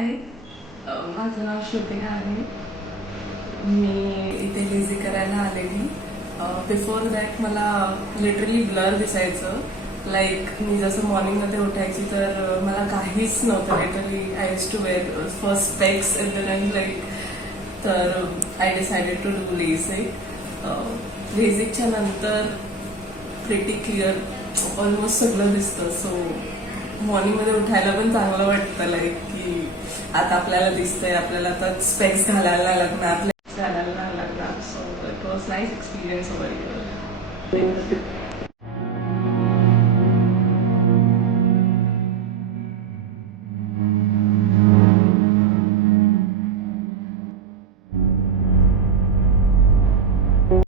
हाय, माझं नाव श्रुतिका आहे. मी इथे लेझी करायला आलेली. बिफोर दॅट मला लिटरली ब्लर दिसायचं. लाईक मी जसं मॉर्निंगमध्ये उठायची तर मला काहीच नव्हतं. Literally I use to wear first specs in the run like. तर I decided to do LASIK. लेझिकच्या नंतर प्रिटी क्लिअर ऑलमोस्ट सगळं दिसतं. सो मॉर्निंगमध्ये उठायला पण चांगलं वाटतं. लाईक की आता आपल्याला दिसतंय, आपल्याला आता स्पेक्स घालायला लागणार, घालायला लागणार. So it was nice experience over here.